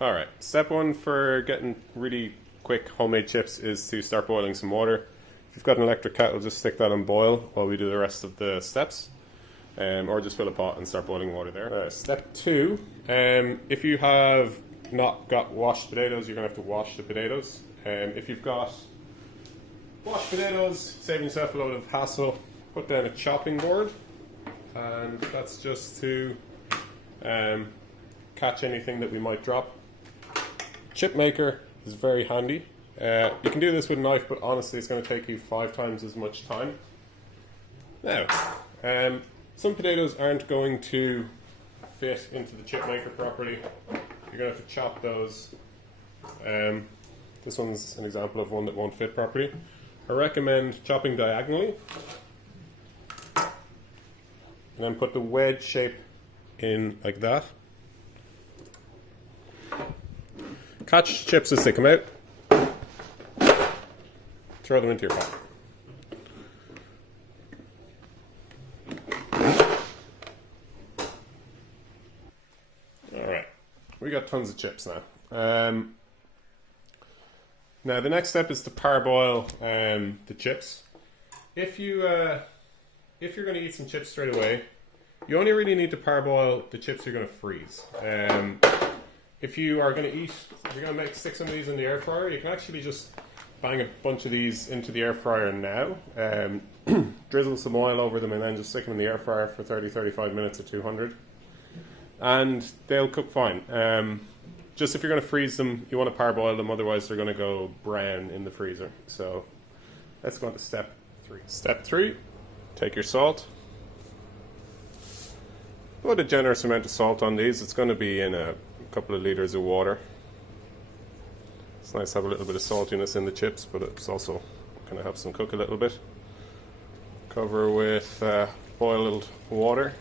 Alright, step one for getting really quick homemade chips is to start boiling some water. If you've got an electric kettle, just stick that on boil while we do the rest of the steps. Or just fill a pot and start boiling water there. Step two, if you have not got washed potatoes, you're going to have to wash the potatoes. If you've got washed potatoes, saving yourself a load of hassle, put down a chopping board, and that's just to catch anything that we might drop. Chip maker is very handy. You can do this with a knife, but honestly it's going to take you 5 times as much time. Now, some potatoes aren't going to fit into the chip maker properly. You're going to have to chop those. This one's an example of one that won't fit properly. I recommend chopping diagonally, and then put the wedge shape in like that. Catch chips as they come out. Throw them into your pot. Alright, we got tons of chips now. Now the next step is to parboil the chips. If you're going to eat some chips straight away, you only really need to parboil the chips you're going to freeze. If you are going to eat, if you're going to make 6 of these in the air fryer, you can actually just bang a bunch of these into the air fryer now. Drizzle some oil over them and then just stick them in the air fryer for 30-35 minutes at 200. And they'll cook fine. Just if you're going to freeze them, you want to parboil them, otherwise they're going to go brown in the freezer. So let's go on to step 3. Step 3, take your salt. Put a generous amount of salt on these. It's going to be in a couple of liters of water. It's nice to have a little bit of saltiness in the chips, but it's also kind of helps them cook a little bit. Cover with boiled water.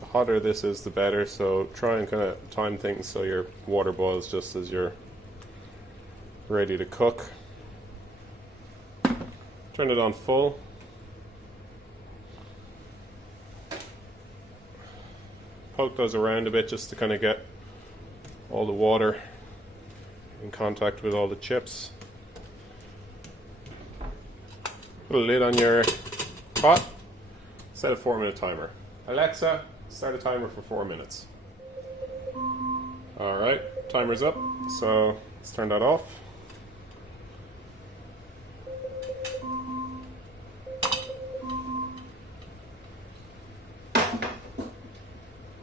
The hotter this is, the better, so try and kind of time things so your water boils just as you're ready to cook. Turn it on full. Poke those around a bit just to kind of get all the water in contact with all the chips. Put a lid on your pot. Set a 4-minute timer. Alexa, start a timer for 4 minutes. Alright, timer's up, so let's turn that off.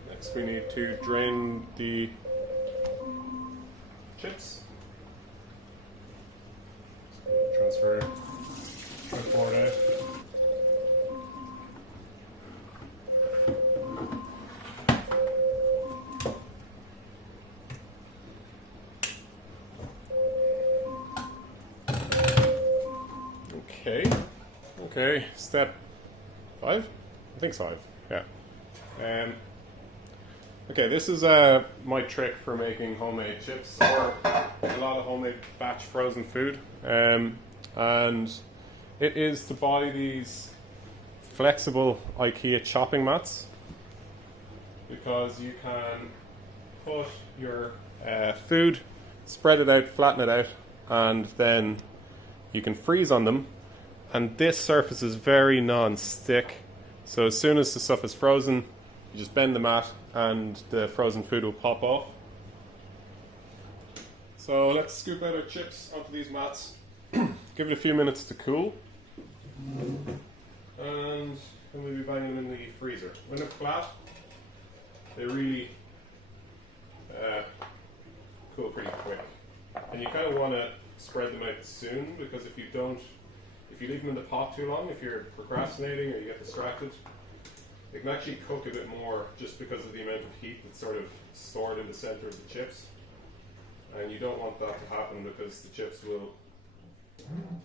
Next we need to drain the chips. Transfer board out. Okay, step 5? I think 5, yeah. Okay, this is my trick for making homemade chips, or a lot of homemade batch frozen food. And it is to buy these flexible Ikea chopping mats, because you can put your food, spread it out, flatten it out, and then you can freeze on them. And this surface is very non-stick, so as soon as the stuff is frozen, you just bend the mat and the frozen food will pop off. So let's scoop out our chips onto these mats, give it a few minutes to cool, and then we'll be banging them in the freezer. When they're flat, they really cool pretty quick. And you kind of want to spread them out soon, because if you leave them in the pot too long, if you're procrastinating or you get distracted, it can actually cook a bit more just because of the amount of heat that's sort of stored in the center of the chips. And you don't want that to happen, because the chips will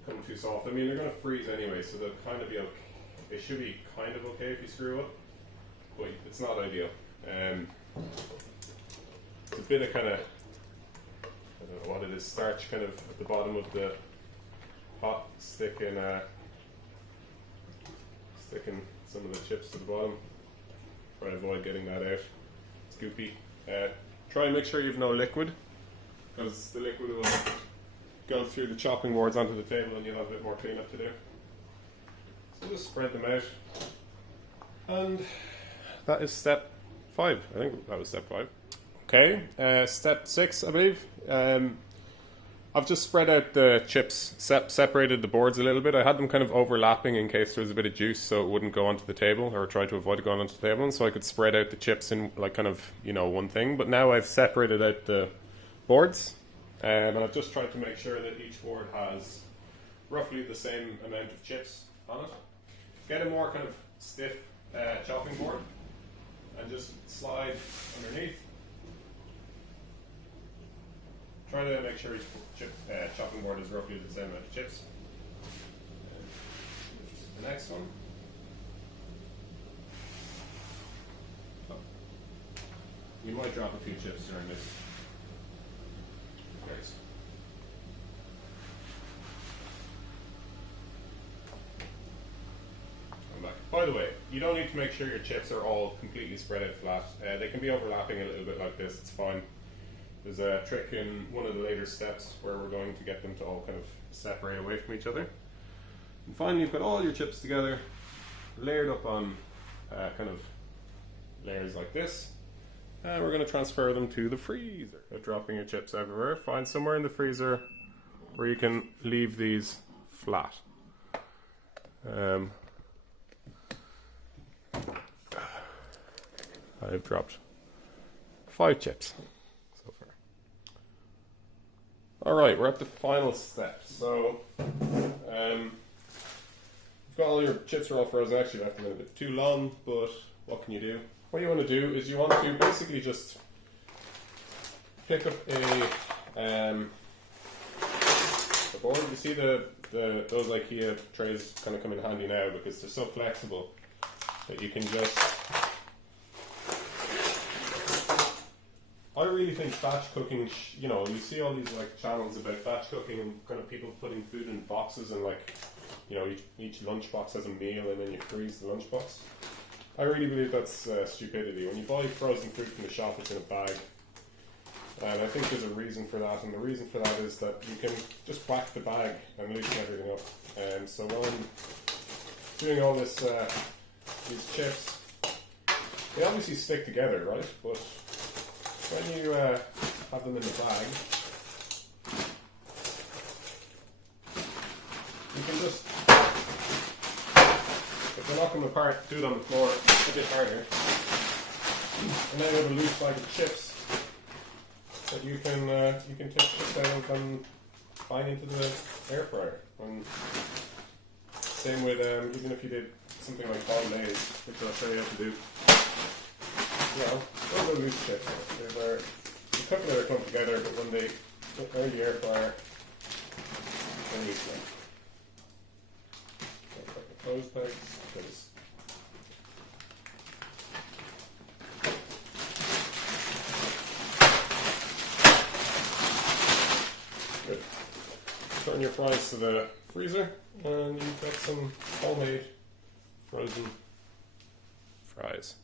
come too soft. I mean, they're going to freeze anyway, so they'll kind of be okay. They should be kind of okay if you screw up, but it's not ideal. It's a bit of kind of, I don't know what it is, starch kind of at the bottom of the pot, sticking some of the chips to the bottom. Try to avoid getting that out. It's goopy. Try and make sure you have no liquid, because the liquid will go through the chopping boards onto the table and you'll have a bit more cleanup to do. So just spread them out. And that is step 5. I think that was step 5. Okay, step 6, I believe. I've just spread out the chips, separated the boards a little bit. I had them kind of overlapping in case there was a bit of juice so it wouldn't go onto the table, or try to avoid it going onto the table, and so I could spread out the chips in like kind of, you know, one thing. But now I've separated out the boards, and I've just tried to make sure that each board has roughly the same amount of chips on it. Get a more kind of stiff chopping board and just slide underneath. Try to make sure each chopping board is roughly the same amount of chips. The next one. Oh. You might drop a few chips during this. Great. Come back. By the way, you don't need to make sure your chips are all completely spread out flat. They can be overlapping a little bit like this, it's fine. There's a trick in one of the later steps where we're going to get them to all kind of separate away from each other. And finally, you've got all your chips together, layered up on kind of layers like this. And we're going to transfer them to the freezer. Dropping your chips everywhere. Find somewhere in the freezer where you can leave these flat. I've dropped 5 chips. Alright, we're at the final step. So, you've got all your chips are all frozen. Actually, left them in a bit too long, but what can you do? What you want to do is you want to basically just pick up a board. You see those Ikea trays kind of come in handy now because they're so flexible that you can just. I really think batch cooking, you know, you see all these like channels about batch cooking and kind of people putting food in boxes and like, you know, each lunchbox has a meal and then you freeze the lunchbox. I really believe that's stupidity. When you buy frozen food from the shop, it's in a bag. And I think there's a reason for that, and the reason for that is that you can just whack the bag and loosen everything up. And so while I'm doing all this, these chips, they obviously stick together, right? But when you have them in the bag, you can just, if you knock them apart, do it on the floor a bit harder, and then you have a loose bag of chips that you can take chips out of and bang into the air fryer. And same with even if you did something like bolognese, which I'll show you how to do. You know, those are loose chips. They're you cook them, they come together, but when they go in the air fryer, they're loose now. Like the clothes pegs, because good. Turn your fries to the freezer, and you've got some homemade frozen fries.